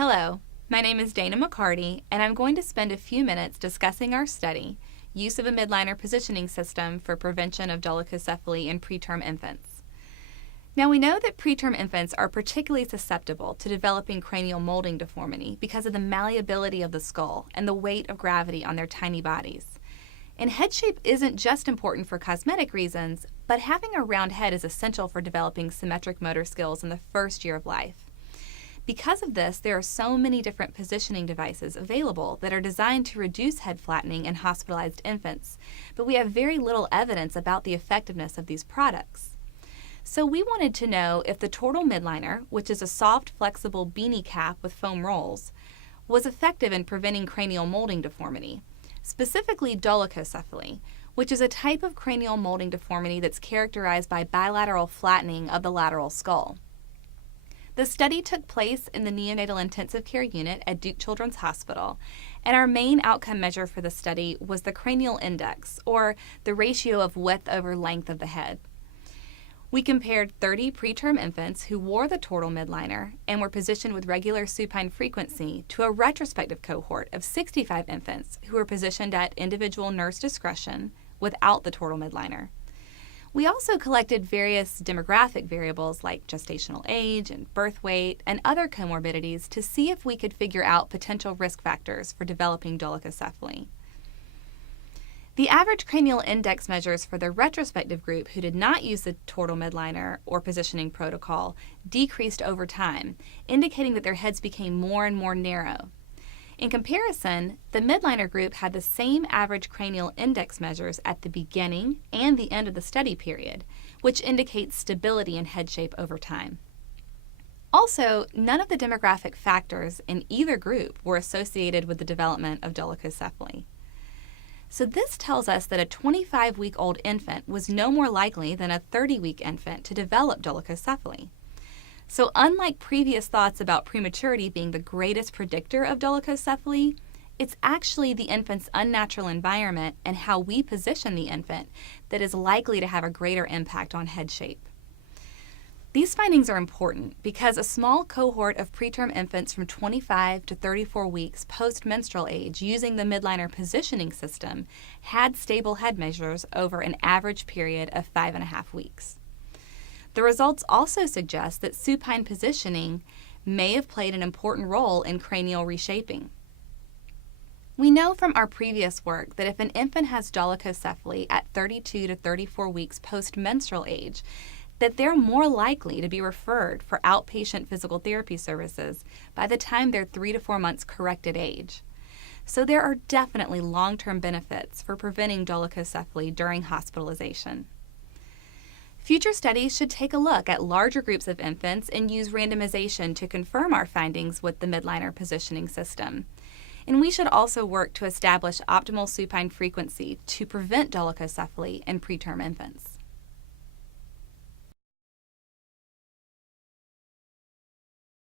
Hello, my name is Dana McCarty, and I'm going to spend a few minutes discussing our study, Use of a Midliner Positioning System for Prevention of Dolichocephaly in Preterm Infants. Now, we know that preterm infants are particularly susceptible to developing cranial molding deformity because of the malleability of the skull and the weight of gravity on their tiny bodies. And head shape isn't just important for cosmetic reasons, but having a round head is essential for developing symmetric motor skills in the first year of life. Because of this, there are so many different positioning devices available that are designed to reduce head flattening in hospitalized infants, but we have very little evidence about the effectiveness of these products. So we wanted to know if the Tortal Midliner, which is a soft, flexible beanie cap with foam rolls, was effective in preventing cranial molding deformity, specifically dolichocephaly, which is a type of cranial molding deformity that's characterized by bilateral flattening of the lateral skull. The study took place in the neonatal intensive care unit at Duke Children's Hospital, and our main outcome measure for the study was the cranial index, or the ratio of width over length of the head. We compared 30 preterm infants who wore the Tortal Midliner and were positioned with regular supine frequency to a retrospective cohort of 65 infants who were positioned at individual nurse discretion without the Tortal Midliner. We also collected various demographic variables like gestational age and birth weight and other comorbidities to see if we could figure out potential risk factors for developing dolichocephaly. The average cranial index measures for the retrospective group who did not use the Tortal Midliner or positioning protocol decreased over time, indicating that their heads became more and more narrow. In comparison, the midliner group had the same average cranial index measures at the beginning and the end of the study period, which indicates stability in head shape over time. Also, none of the demographic factors in either group were associated with the development of dolichocephaly. So this tells us that a 25-week-old infant was no more likely than a 30-week infant to develop dolichocephaly. So unlike previous thoughts about prematurity being the greatest predictor of dolichocephaly, it's actually the infant's unnatural environment and how we position the infant that is likely to have a greater impact on head shape. These findings are important because a small cohort of preterm infants from 25 to 34 weeks post-menstrual age using the midliner positioning system had stable head measures over an average period of 5.5 weeks. The results also suggest that supine positioning may have played an important role in cranial reshaping. We know from our previous work that if an infant has dolichocephaly at 32 to 34 weeks post-menstrual age, that they're more likely to be referred for outpatient physical therapy services by the time they're 3 to 4 months corrected age. So there are definitely long-term benefits for preventing dolichocephaly during hospitalization. Future studies should take a look at larger groups of infants and use randomization to confirm our findings with the midliner positioning system. And we should also work to establish optimal supine frequency to prevent dolichocephaly in preterm infants.